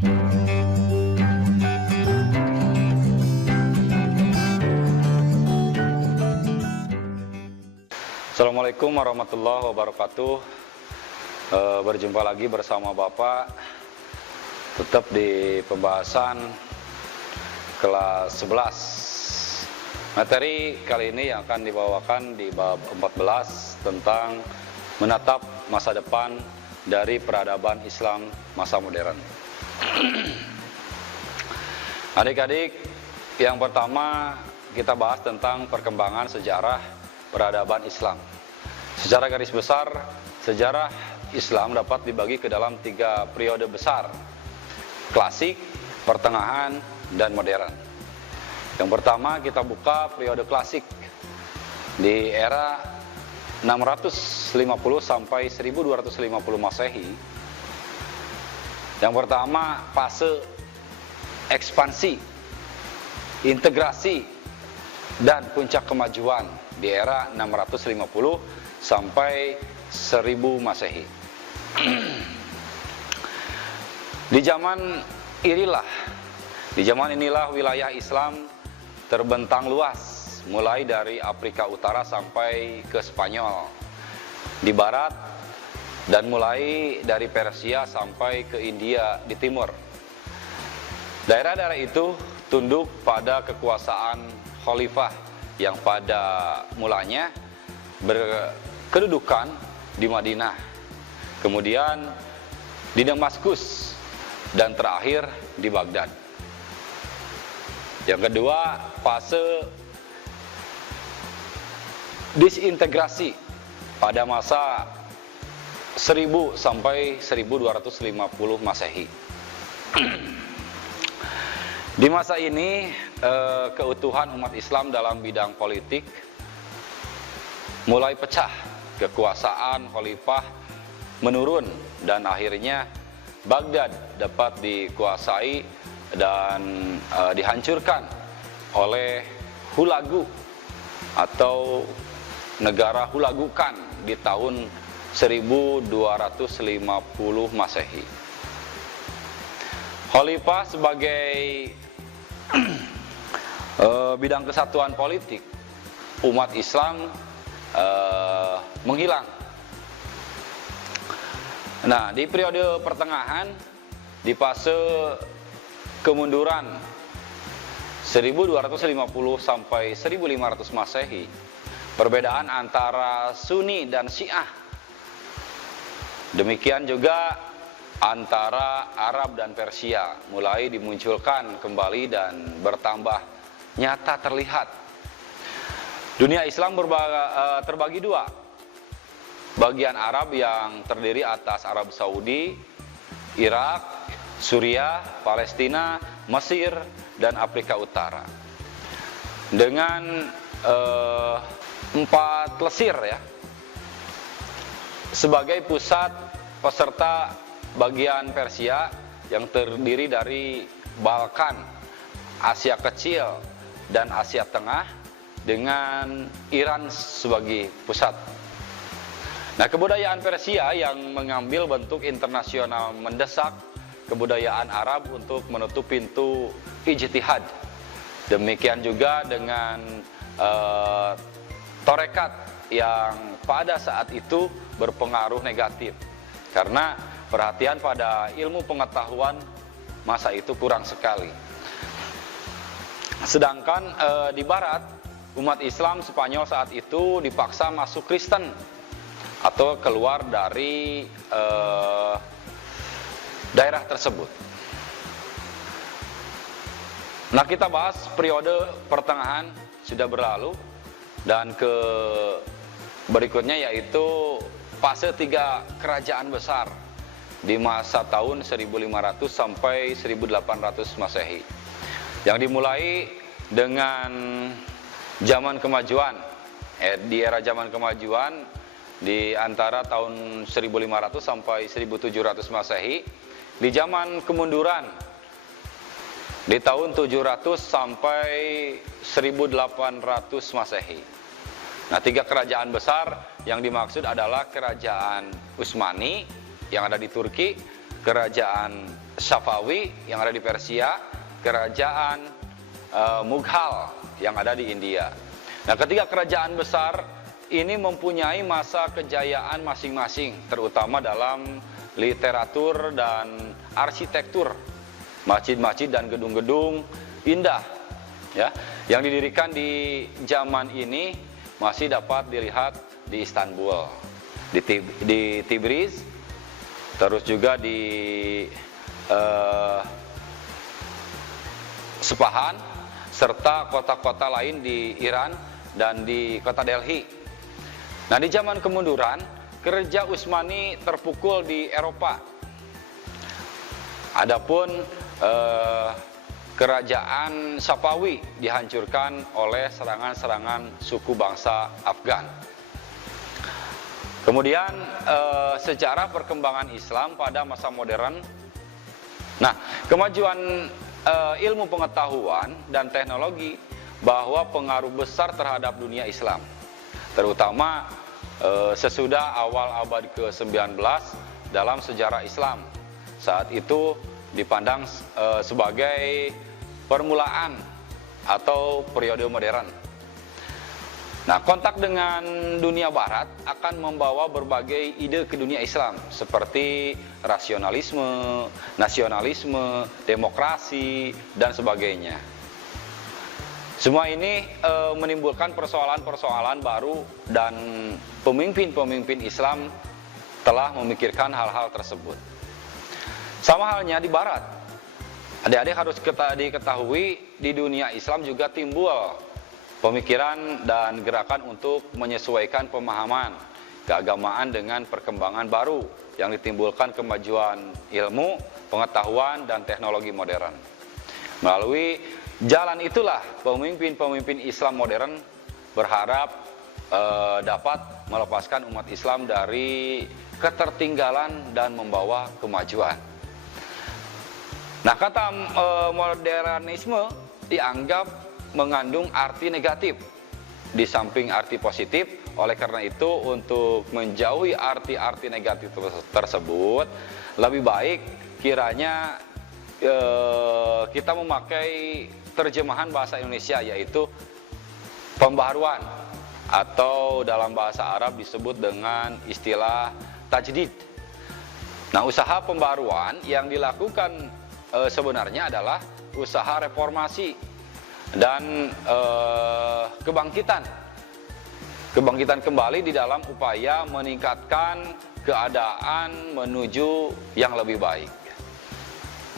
Assalamualaikum warahmatullahi wabarakatuh. Berjumpa lagi bersama Bapak, tetap di pembahasan kelas 11. Materi kali ini yang akan dibawakan di bab 14 tentang menatap masa depan dari peradaban Islam masa modern. Adik-adik, yang pertama kita bahas tentang perkembangan sejarah peradaban Islam. Secara garis besar, sejarah Islam dapat dibagi ke dalam 3 periode besar: klasik, pertengahan, dan modern. Yang pertama kita buka periode klasik di era 650 sampai 1250 Masehi. Yang pertama fase ekspansi, integrasi, dan puncak kemajuan di era 650 sampai 1000 Masehi. Di zaman inilah wilayah Islam terbentang luas, mulai dari Afrika Utara sampai ke Spanyol di barat, dan mulai dari Persia sampai ke India di timur. Daerah-daerah itu tunduk pada kekuasaan khalifah yang pada mulanya berkedudukan di Madinah, kemudian di Damaskus, dan terakhir di Baghdad. Yang kedua, fase disintegrasi pada masa 1000 sampai 1250 Masehi. Di masa ini, keutuhan umat Islam dalam bidang politik mulai pecah, kekuasaan khalifah menurun, dan akhirnya Baghdad dapat dikuasai dan dihancurkan oleh Hulagu atau negara Hulagukan di tahun 1250 Masehi. Khalifah sebagai bidang kesatuan politik umat Islam menghilang. Nah, di periode pertengahan, di fase kemunduran 1250 sampai 1500 Masehi, perbedaan antara Sunni dan Syiah, demikian juga antara Arab dan Persia, mulai dimunculkan kembali dan bertambah nyata terlihat. Dunia Islam terbagi dua. Bagian Arab yang terdiri atas Arab Saudi, Irak, Suriah, Palestina, Mesir, dan Afrika Utara. Dengan 4 Lesir ya, sebagai pusat peserta bagian Persia yang terdiri dari Balkan, Asia Kecil, dan Asia Tengah, dengan Iran sebagai pusat. Nah, kebudayaan Persia yang mengambil bentuk internasional mendesak kebudayaan Arab untuk menutup pintu ijtihad. Demikian juga dengan Torekat yang pada saat itu berpengaruh negatif, karena perhatian pada ilmu pengetahuan masa itu kurang sekali. Sedangkan di barat, umat Islam Spanyol saat itu dipaksa masuk Kristen atau keluar dari daerah tersebut. Nah, kita bahas periode pertengahan sudah berlalu, dan ke berikutnya yaitu fase 3 kerajaan besar di masa tahun 1500 sampai 1800 Masehi, yang dimulai dengan zaman kemajuan. Di era zaman kemajuan di antara tahun 1500 sampai 1700 Masehi, di zaman kemunduran di tahun 700 sampai 1800 Masehi. Nah, 3 kerajaan besar yang dimaksud adalah kerajaan Utsmani yang ada di Turki, kerajaan Safawi yang ada di Persia, kerajaan Mughal yang ada di India. Nah, ketiga kerajaan besar ini mempunyai masa kejayaan masing-masing, terutama dalam literatur dan arsitektur. Masjid-masjid dan gedung-gedung indah ya, yang didirikan di zaman ini masih dapat dilihat di Istanbul, di Tibriz, terus juga di Sepahan, serta kota-kota lain di Iran dan di kota Delhi. Nah, di zaman kemunduran, kerajaan Utsmani terpukul di Eropa. Adapun kerajaan Safawi dihancurkan oleh serangan-serangan suku bangsa Afgan. Kemudian sejarah perkembangan Islam pada masa modern. Nah, kemajuan ilmu pengetahuan dan teknologi bahwa pengaruh besar terhadap dunia Islam, terutama sesudah awal abad ke-19 dalam sejarah Islam. Saat itu dipandang sebagai permulaan atau periode modern. Nah, kontak dengan dunia barat akan membawa berbagai ide ke dunia Islam seperti rasionalisme, nasionalisme, demokrasi, dan sebagainya. Semua ini menimbulkan persoalan-persoalan baru dan pemimpin-pemimpin Islam telah memikirkan hal-hal tersebut. Sama halnya di barat. Adik-adik harus diketahui di dunia Islam juga timbul pemikiran dan gerakan untuk menyesuaikan pemahaman keagamaan dengan perkembangan baru yang ditimbulkan kemajuan ilmu, pengetahuan, dan teknologi modern. Melalui jalan itulah pemimpin-pemimpin Islam modern berharap dapat melepaskan umat Islam dari ketertinggalan dan membawa kemajuan. Nah, kata modernisme dianggap mengandung arti negatif di samping arti positif. Oleh karena itu, untuk menjauhi arti-arti negatif tersebut, lebih baik kiranya kita memakai terjemahan bahasa Indonesia, yaitu pembaharuan, atau dalam bahasa Arab disebut dengan istilah tajdid. Nah, usaha pembaharuan yang dilakukan sebenarnya adalah usaha reformasi dan kebangkitan kembali di dalam upaya meningkatkan keadaan menuju yang lebih baik.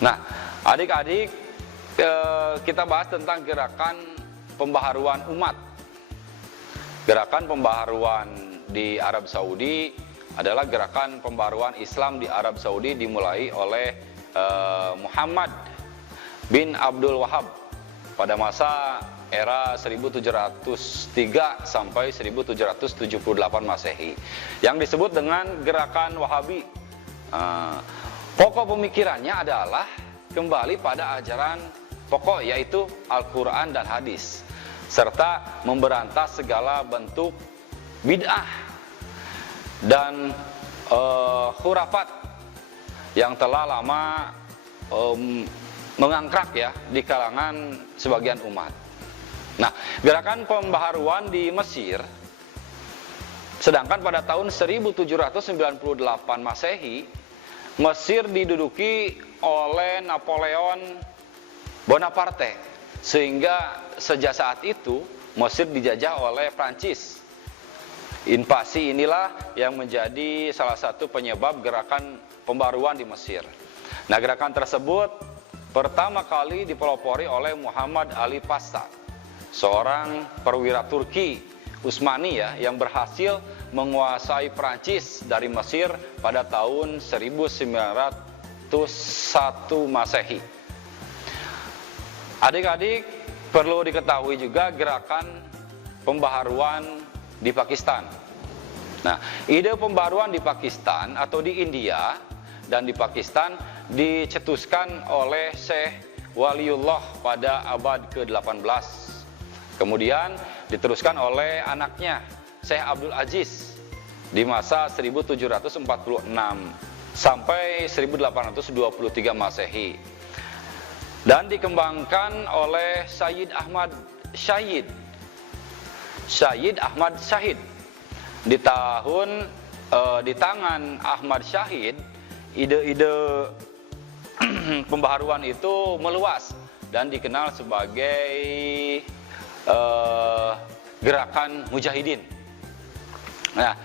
Nah, adik-adik, kita bahas tentang gerakan pembaharuan umat. Gerakan pembaharuan di Arab Saudi adalah gerakan pembaharuan Islam di Arab Saudi dimulai oleh Muhammad bin Abdul Wahab pada masa era 1703 sampai 1778 Masehi yang disebut dengan gerakan Wahabi. Pokok pemikirannya adalah kembali pada ajaran pokok, yaitu Al-Quran dan Hadis, serta memberantas segala bentuk bid'ah dan khurafat yang telah lama mengangkrak ya di kalangan sebagian umat. Nah, gerakan pembaharuan di Mesir, sedangkan pada tahun 1798 Masehi, Mesir diduduki oleh Napoleon Bonaparte, sehingga sejak saat itu Mesir dijajah oleh Prancis. Invasi inilah yang menjadi salah satu penyebab gerakan pembaharuan di Mesir. Nah, gerakan tersebut pertama kali dipelopori oleh Muhammad Ali Pasha, seorang perwira Turki Utsmani ya, yang berhasil menguasai Prancis dari Mesir pada tahun 1901 Masehi. Adik-adik, perlu diketahui juga gerakan pembaharuan di Pakistan. Nah, ide pembaharuan di Pakistan atau di India dan di Pakistan dicetuskan oleh Syekh Waliullah pada abad ke-18. Kemudian diteruskan oleh anaknya Syekh Abdul Aziz di masa 1746 sampai 1823 Masehi. Dan dikembangkan oleh Syed Ahmad Syahid di tangan Ahmad Syahid, ide-ide pembaharuan itu meluas dan dikenal sebagai gerakan mujahidin. Nah,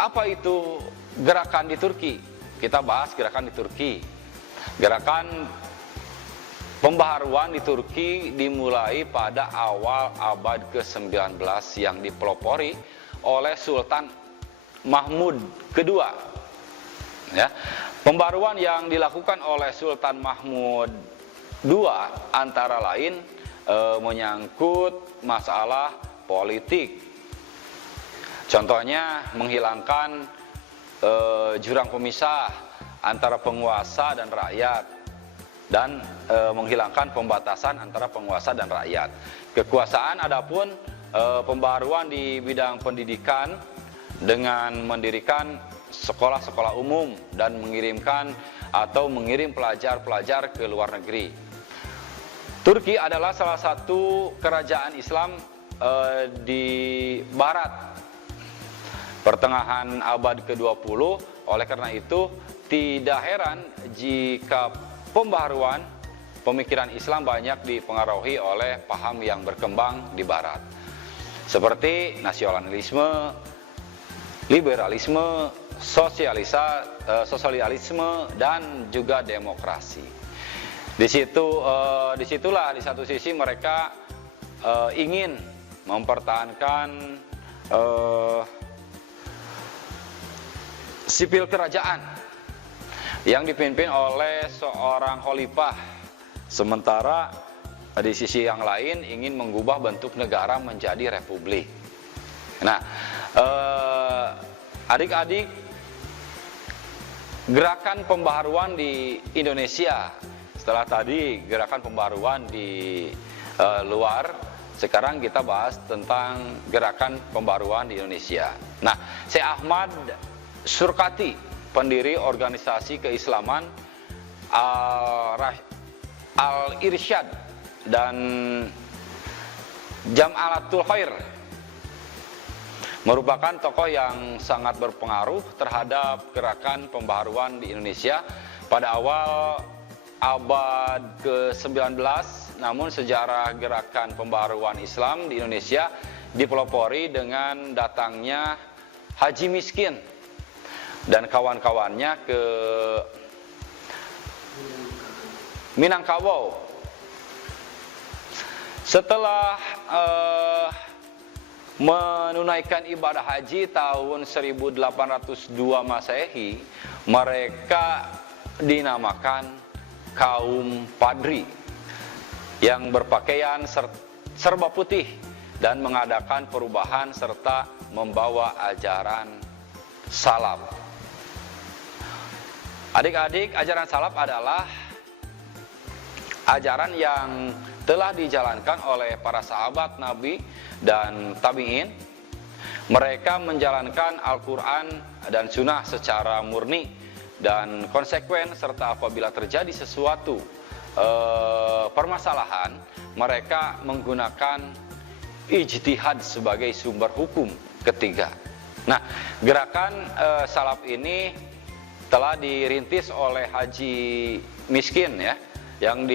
apa itu gerakan di Turki? Kita bahas gerakan di Turki. Gerakan pembaharuan di Turki dimulai pada awal abad ke-19 yang dipelopori oleh Sultan Mahmud kedua. Ya. Pembaharuan yang dilakukan oleh Sultan Mahmud II antara lain menyangkut masalah politik. Contohnya menghilangkan jurang pemisah antara penguasa dan rakyat, dan menghilangkan pembatasan antara penguasa dan rakyat. Kekuasaan adapun pembaharuan di bidang pendidikan dengan mendirikan sekolah-sekolah umum dan mengirim pelajar-pelajar ke luar negeri. Turki adalah salah satu kerajaan Islam di barat pertengahan abad ke-20. Oleh karena itu tidak heran jika pembaharuan pemikiran Islam banyak dipengaruhi oleh paham yang berkembang di barat, seperti nasionalisme, liberalisme, sosialisme, dan juga demokrasi. Di satu sisi mereka ingin mempertahankan sipil kerajaan yang dipimpin oleh seorang khalifah, sementara di sisi yang lain ingin mengubah bentuk negara menjadi republik. Nah, adik-adik, gerakan pembaharuan di Indonesia, setelah tadi gerakan pembaharuan di luar, sekarang kita bahas tentang gerakan pembaharuan di Indonesia. Nah, Syekh Ahmad Surkati, pendiri organisasi keislaman Al-Irsyad dan Jam'atul Khair, merupakan tokoh yang sangat berpengaruh terhadap gerakan pembaharuan di Indonesia pada awal abad ke-19. Namun sejarah gerakan pembaharuan Islam di Indonesia dipelopori dengan datangnya Haji Miskin dan kawan-kawannya ke Minangkabau. Setelah menunaikan ibadah haji tahun 1802 Masehi, mereka dinamakan kaum Padri yang berpakaian serba putih dan mengadakan perubahan serta membawa ajaran salaf. Adik-adik, ajaran salaf adalah ajaran yang telah dijalankan oleh para sahabat Nabi dan tabi'in. Mereka menjalankan Al-Quran dan Sunnah secara murni dan konsekuen, serta apabila terjadi sesuatu permasalahan, mereka menggunakan ijtihad sebagai sumber hukum ketiga. Nah, gerakan salaf ini telah dirintis oleh Haji Miskin ya, dan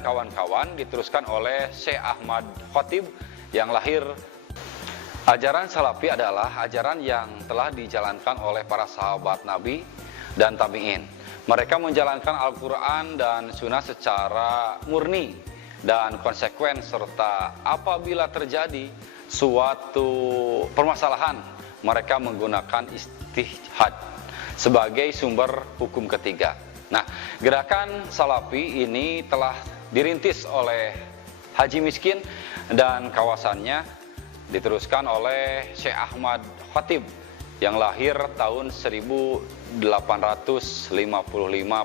kawan-kawan, diteruskan oleh Syekh Ahmad Khatib yang lahir. Ajaran Salafi adalah ajaran yang telah dijalankan oleh para sahabat Nabi dan tabi'in. Mereka menjalankan Al-Quran dan Sunnah secara murni dan konsekuen, serta apabila terjadi suatu permasalahan, mereka menggunakan ijtihad sebagai sumber hukum ketiga. Nah, gerakan Salafi ini telah dirintis oleh Haji Miskin dan kawasannya, diteruskan oleh Syekh Ahmad Khatib yang lahir tahun 1855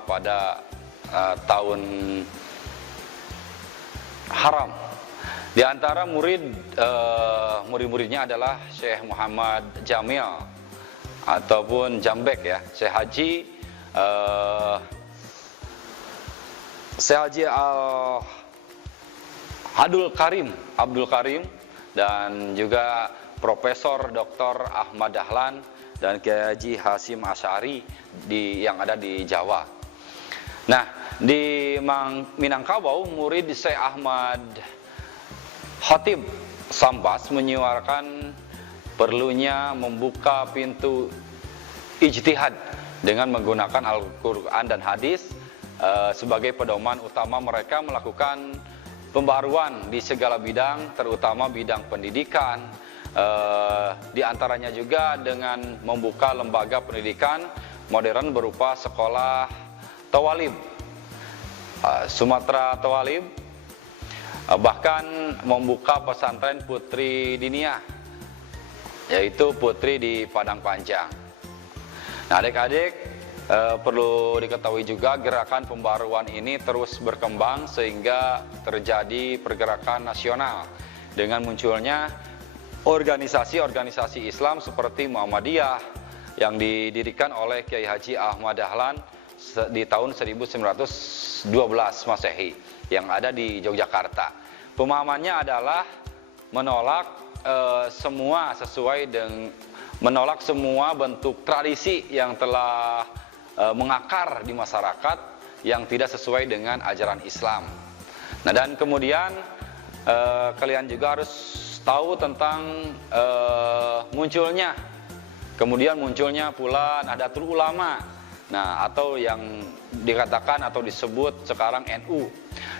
pada tahun Haram. Di antara murid-muridnya adalah Syekh Muhammad Jamil ataupun Jambek ya, Syekh Haji Abdul Karim dan juga Profesor Dr. Ahmad Dahlan dan Kiai Haji Hasyim Asy'ari yang ada di Jawa. Nah, di Minangkabau, murid Syekh Ahmad Khatib Sambas menyuarakan perlunya membuka pintu ijtihad dengan menggunakan Al-Quran dan hadis sebagai pedoman utama mereka melakukan pembaruan di segala bidang, terutama bidang pendidikan, di antaranya juga dengan membuka lembaga pendidikan modern berupa sekolah Tawalib, Sumatera Tawalib, bahkan membuka pesantren putri diniyah, yaitu putri di Padang Panjang. Nah, adik-adik, perlu diketahui juga gerakan pembaruan ini terus berkembang sehingga terjadi pergerakan nasional dengan munculnya organisasi-organisasi Islam seperti Muhammadiyah yang didirikan oleh Kiai Haji Ahmad Dahlan di tahun 1912 Masehi yang ada di Yogyakarta. Pemahamannya adalah menolak menolak semua bentuk tradisi yang telah mengakar di masyarakat yang tidak sesuai dengan ajaran Islam. Nah, dan kemudian kalian juga harus tahu tentang munculnya pula Nahdlatul Ulama. Nah, atau yang dikatakan atau disebut sekarang NU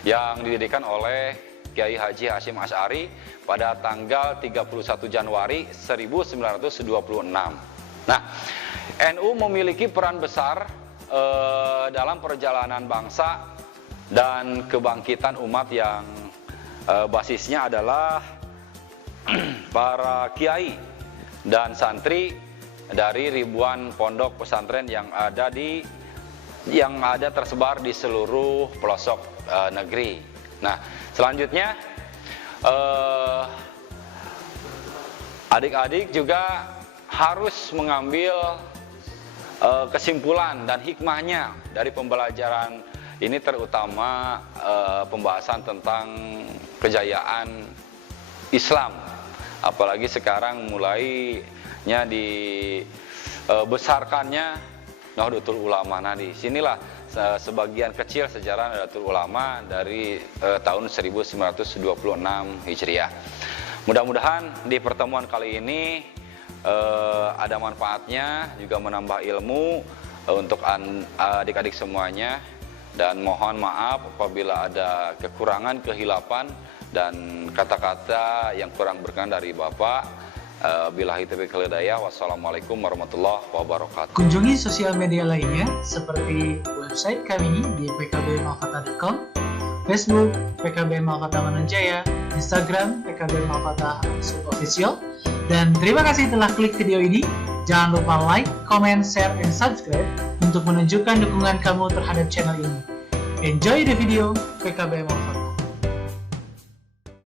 yang didirikan oleh Kiai Haji Hasyim Asy'ari pada tanggal 31 Januari 1926. Nah, NU memiliki peran besar dalam perjalanan bangsa dan kebangkitan umat yang basisnya adalah para kiai dan santri dari ribuan pondok pesantren yang ada tersebar di seluruh pelosok negeri. Nah, selanjutnya adik-adik juga harus mengambil kesimpulan dan hikmahnya dari pembelajaran ini, terutama pembahasan tentang kejayaan Islam, apalagi sekarang mulainya dibesarkannya Nahdlatul Ulama. Nah, di sinilah sebagian kecil sejarah Nahdlatul Ulama dari tahun 1926 Hijriah. Mudah-mudahan di pertemuan kali ini ada manfaatnya, juga menambah ilmu untuk adik-adik semuanya, dan mohon maaf apabila ada kekurangan, kehilapan dan kata-kata yang kurang berkenan dari Bapak. Billahi taufiq wal hidayah. Wassalamualaikum warahmatullahi wabarakatuh. Kunjungi sosial media lainnya seperti website kami di pkbmalkata.com, Facebook PKB Malkata Mananjaya, Instagram PKB Malkata _official. Dan terima kasih telah klik video ini. Jangan lupa like, comment, share, and subscribe untuk menunjukkan dukungan kamu terhadap channel ini. Enjoy the video. PKB Malkata.